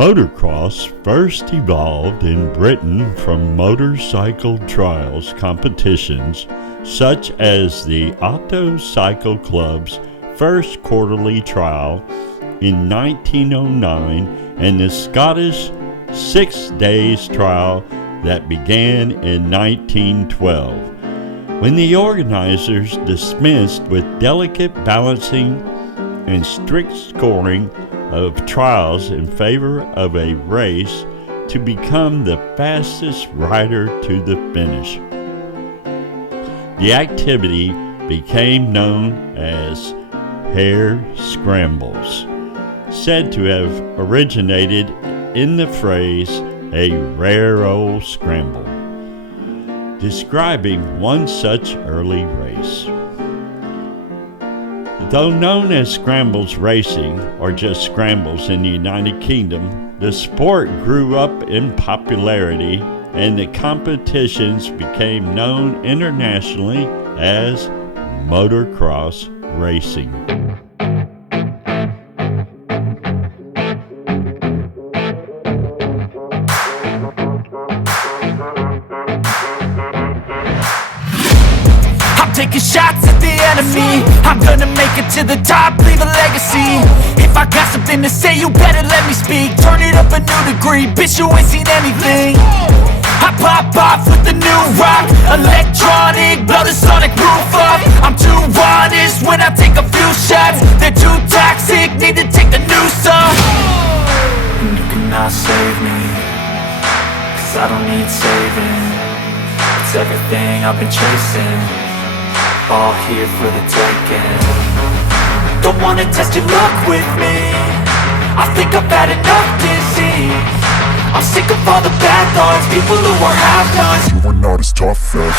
Motocross first evolved in Britain from motorcycle trials competitions such as the Auto Cycle Club's first quarterly trial in 1909 and the Scottish 6 days trial that began in 1912, when the organizers dispensed with delicate balancing and strict scoring of trials in favor of a race to become the fastest rider to the finish. The activity became known as hare scrambles, said to have originated in the phrase a rare old scramble, describing one such early race. Though known as scrambles racing, or just scrambles in the United Kingdom, the sport grew up in popularity and the competitions became known internationally as motocross racing. Taking shots at the enemy, I'm gonna make it to the top, leave a legacy. If I got something to say, you better let me speak. Turn it up a new degree, bitch, you ain't seen anything. I pop off with the new rock, electronic, blow the sonic roof up. I'm too honest when I take a few shots. They're too toxic, need to take the noose off. And you cannot save me, cause I don't need saving. It's everything I've been chasing, all here for the taking. Don't wanna test your luck with me, I think I've had enough disease. I'm sick of all the bad thoughts, people who are half-nots. You are not as tough as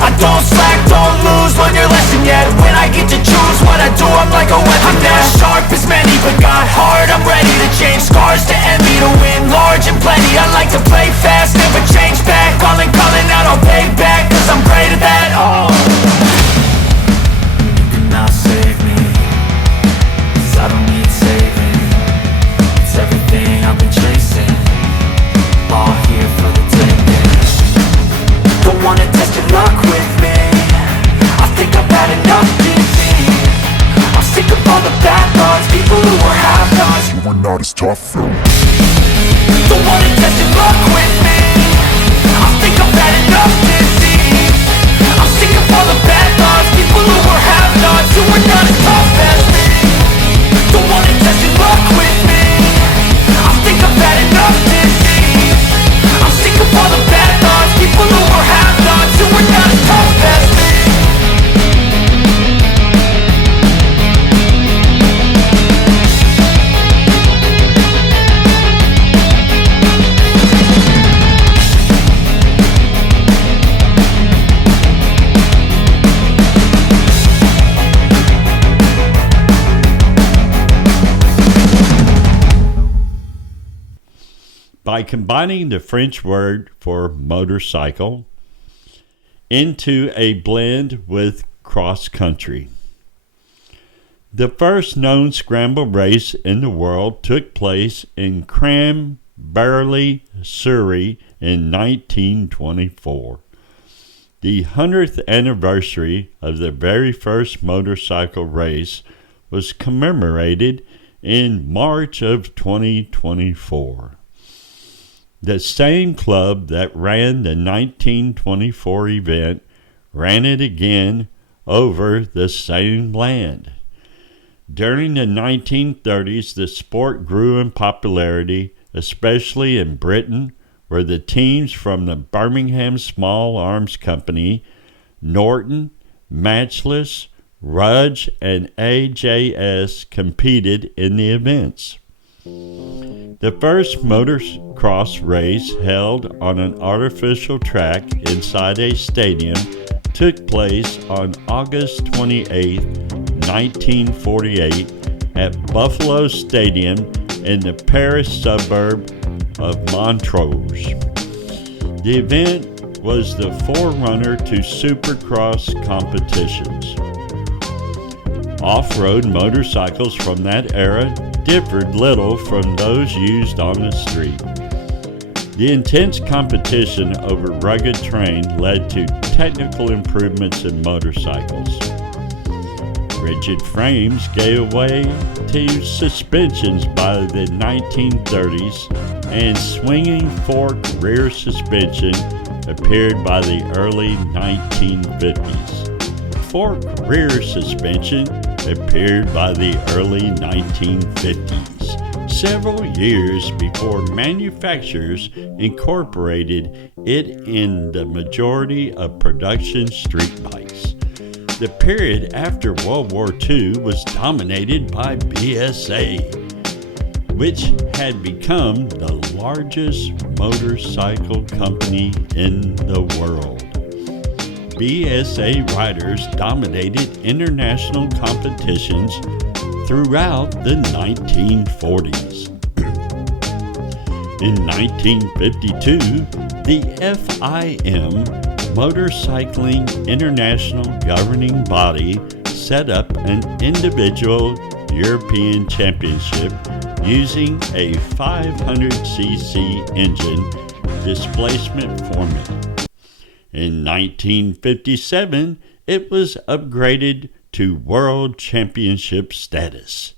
I don't slack, don't lose, learn your lesson yet. When I get to choose what I do, I'm like a weapon. I'm not sharp as many, but got hard, I'm ready to change. Scars to envy, to win large and plenty. I like to play fast, never change back. Calling out, I'll pay back, cause I'm great at that. Oh, you cannot save me, cause I don't need saving. It's everything I've been chasing, all here for the taking. Don't wanna test your luck with me, I think I've had enough disease. I'm sick of all the bad thoughts, people who are half-nots. you are not as tough as. Don't wanna test your luck with me, I think I've had enough disease. I'm sick of all the bad thoughts, people who are half-nots, who are not as tough as me. Don't wanna test your luck with me, I think I've had enough disease. I'm sick of all the bad thoughts, people who are half-nots, who are not as tough as me. By combining the French word for motorcycle into a blend with cross-country. The first known scramble race in the world took place in Cairoli, Surrey in 1924. The 100th anniversary of the very first motorcycle race was commemorated in March of 2024. The same club that ran the 1924 event ran it again over the same land. During the 1930s, the sport grew in popularity, especially in Britain, where the teams from the Birmingham Small Arms Company, Norton, Matchless, Rudge, and AJS competed in the events. The first motocross race held on an artificial track inside a stadium took place on August 28, 1948 at Buffalo Stadium in the Paris suburb of Montrose. The event was the forerunner to Supercross competitions. Off-road motorcycles from that era differed little from those used on the street. The intense competition over rugged terrain led to technical improvements in motorcycles. Rigid frames gave way to suspensions by the 1930s, and swinging fork rear suspension appeared by the early 1950s. Fork rear suspension appeared by the early 1950s, several years before manufacturers incorporated it in the majority of production street bikes. The period after World War II was dominated by BSA, which had become the largest motorcycle company in the world. BSA riders dominated international competitions throughout the 1940s. In 1952, the FIM, Motorcycling International Governing Body, set up an individual European championship using a 500cc engine displacement formula. In 1957, it was upgraded to World Championship status.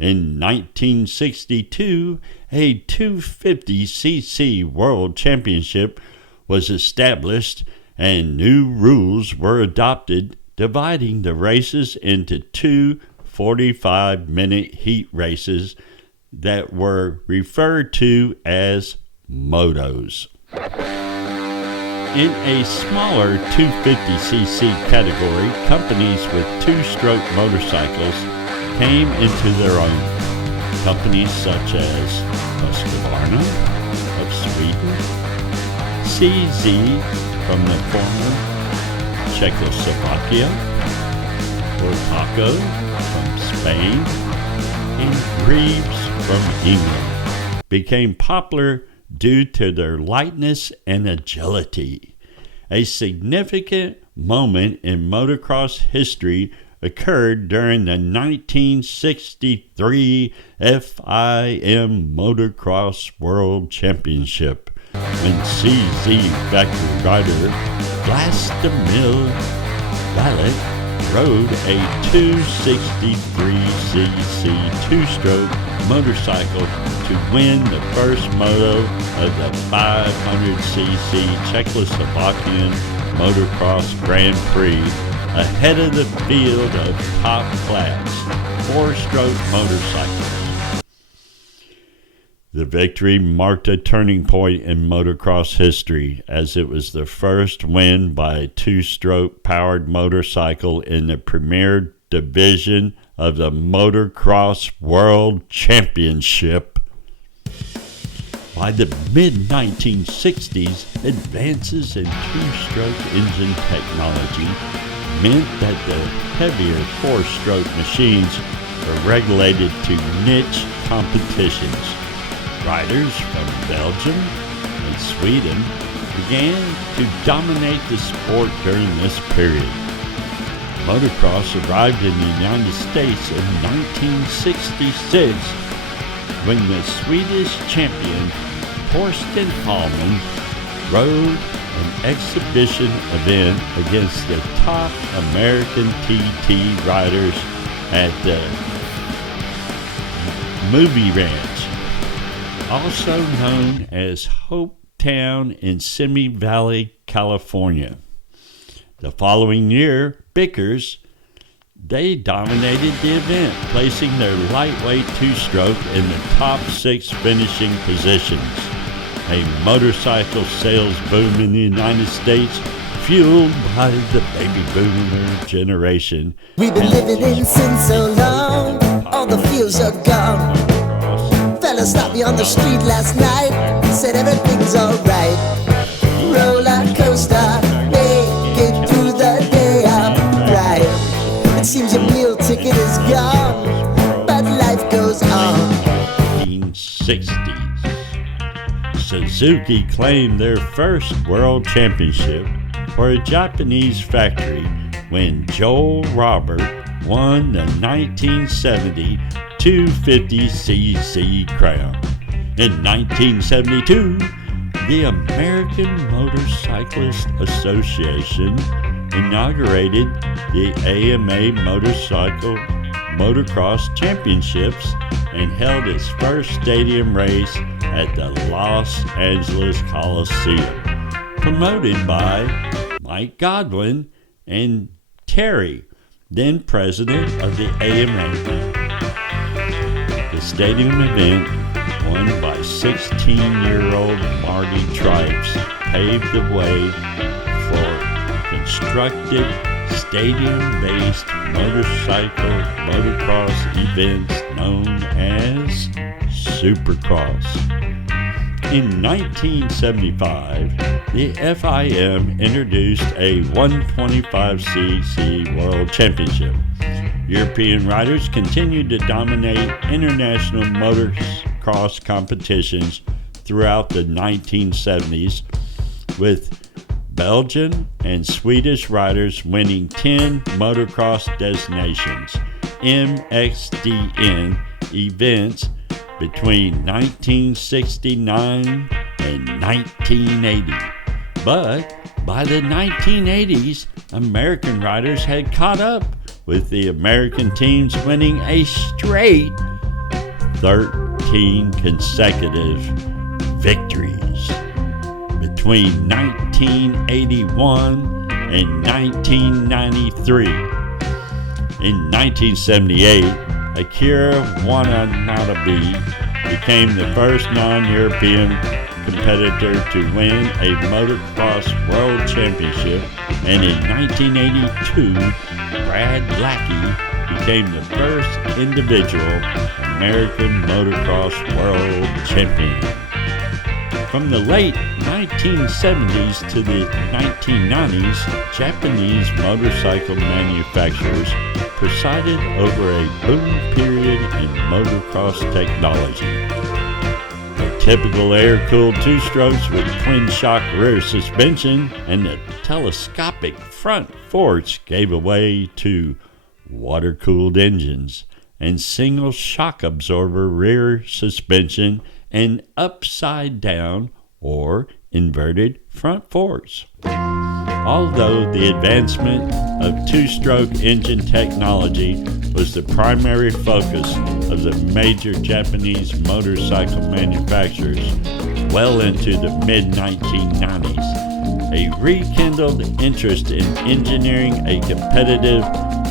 In 1962, a 250cc World Championship was established and new rules were adopted, dividing the races into two 45-minute heat races that were referred to as motos. In a smaller 250cc category, companies with two-stroke motorcycles came into their own. Companies such as Husqvarna of Sweden, CZ from the former Czechoslovakia, Bultaco from Spain, and Greaves from England became popular due to their lightness and agility. A significant moment in motocross history occurred during the 1963 FIM Motocross World Championship, when CZ factory rider Glastamil Valet rode a 263cc two-stroke motorcycle to win the first moto of the 500cc Czechoslovakian Motocross Grand Prix ahead of the field of top-class four-stroke motorcycles. The victory marked a turning point in motocross history, as it was the first win by a two-stroke powered motorcycle in the premier division of the Motocross World Championship. By the mid-1960s, advances in two-stroke engine technology meant that the heavier four-stroke machines were regulated to niche competitions. Riders from Belgium and Sweden began to dominate the sport during this period. Motocross arrived in the United States in 1966 when the Swedish champion Torsten Hallman rode an exhibition event against the top American TT riders at the Movie Ranch, also known as Hope Town in Simi Valley, California. The following year, Bickers, they dominated the event, placing their lightweight two-stroke in the top 6 finishing positions. A motorcycle sales boom in the United States, fueled by the baby boomer generation. We've been living in sin so long, all the fields are gone. Fella to stop me on the street last night. Said everything's alright. Roller coaster, make it through the day upright. It seems your meal ticket is gone, but life goes on. 1960s. Suzuki claimed their first world championship for a Japanese factory when Joel Robert won the 1970 250cc crown. In 1972, the American Motorcyclist Association inaugurated the AMA Motocross Championships and held its first stadium race at the Los Angeles Coliseum, promoted by Mike Godwin and Terry, then president of the AMA. The stadium event, won by 16-year-old Marty Tripes, paved the way for constructed stadium-based motocross events known as Supercross. In 1975, the FIM introduced a 125cc World Championship. European riders continued to dominate international motocross competitions throughout the 1970s, with Belgian and Swedish riders winning 10 motocross designations, MXDN, events between 1969 and 1980. But by the 1980s, American riders had caught up, with the American teams winning a straight 13 consecutive victories between 1981 and 1993. In 1978, Akira Watanabe became the first non-European competitor to win a motocross world championship, and in 1982, Brad Lackey became the first individual American motocross world champion. From the late 1970s to the 1990s, Japanese motorcycle manufacturers presided over a boom period in motocross technology. The typical air-cooled two-strokes with twin-shock rear suspension and the telescopic front forks gave way to water-cooled engines and single shock absorber rear suspension and upside-down or inverted front forks. Although the advancement of two-stroke engine technology was the primary focus of the major Japanese motorcycle manufacturers well into the mid-1990s, a rekindled interest in engineering a competitive,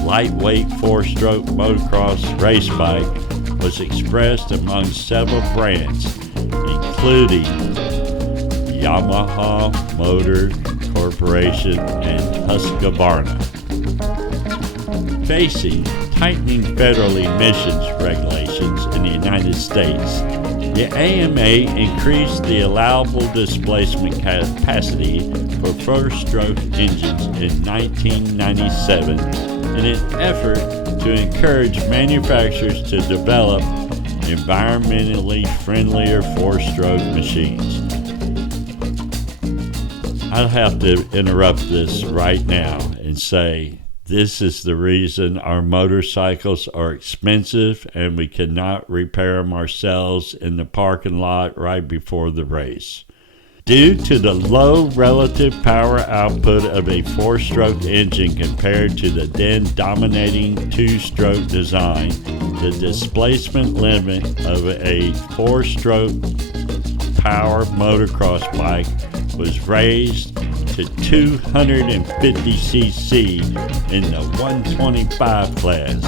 lightweight four-stroke motocross race bike was expressed among several brands, including Yamaha Motor Corporation and Husqvarna. Facing tightening federal emissions regulations in the United States, the AMA increased the allowable displacement capacity for four-stroke engines in 1997 in an effort to encourage manufacturers to develop environmentally friendlier four-stroke machines. I'll have to interrupt this right now and say this is the reason our motorcycles are expensive and we cannot repair them ourselves in the parking lot right before the race. Due to the low relative power output of a four-stroke engine compared to the then dominating two-stroke design, the displacement limit of a four-stroke power motocross bike was raised to 250cc in the 125 class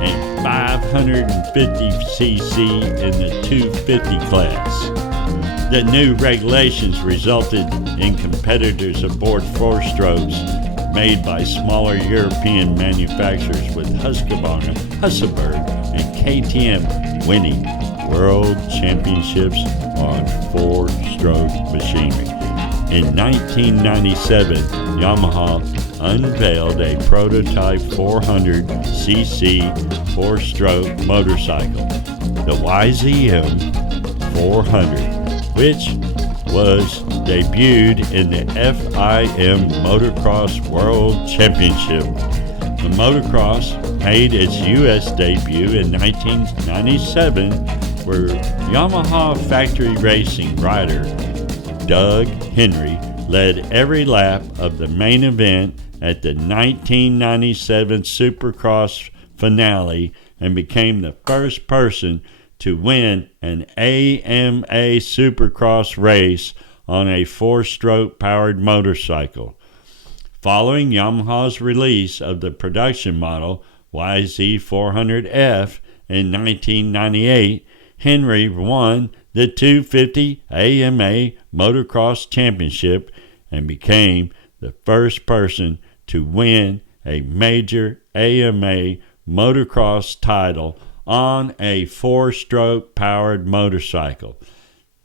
and 550cc in the 250 class. The new regulations resulted in competitors aboard four-strokes made by smaller European manufacturers, with Husqvarna, Husqvarna, and KTM winning World Championships on four-stroke machinery. In 1997, Yamaha unveiled a prototype 400cc four-stroke motorcycle, the YZM 400, which was debuted in the FIM Motocross World Championship. The motocross made its U.S. debut in 1997, where Yamaha factory racing rider Doug Henry led every lap of the main event at the 1997 Supercross finale and became the first person to win an AMA Supercross race on a four-stroke powered motorcycle. Following Yamaha's release of the production model YZ400F in 1998, Henry won the 250 AMA Motocross Championship and became the first person to win a major AMA motocross title on a four-stroke powered motorcycle.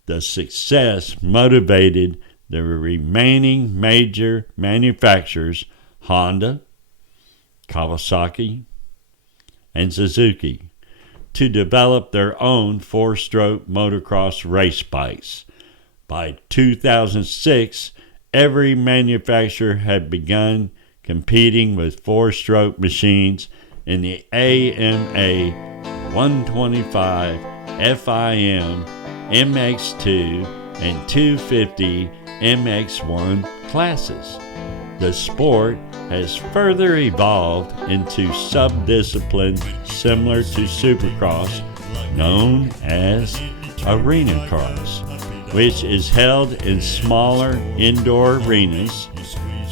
The success motivated the remaining major manufacturers, Honda, Kawasaki, and Suzuki, to develop their own four-stroke motocross race bikes. By 2006, every manufacturer had begun competing with four-stroke machines in the AMA 125, FIM, MX2, and 250 MX1 classes. The sport has further evolved into sub-disciplines similar to Supercross, known as arena cross, which is held in smaller indoor arenas.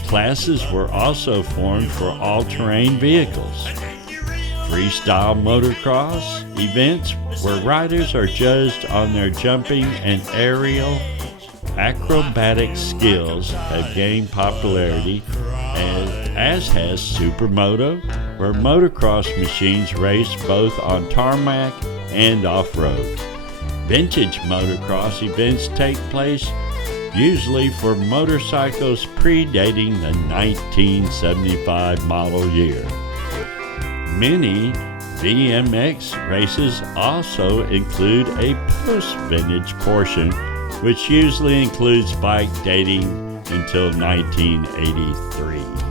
Classes were also formed for all-terrain vehicles. Freestyle motocross events where riders are judged on their jumping and aerial acrobatic skills have gained popularity, as has Supermoto, where motocross machines race both on tarmac and off-road. Vintage motocross events take place usually for motorcycles predating the 1975 model year. Many VMX races also include a post-vintage portion, which usually includes bike dating until 1983.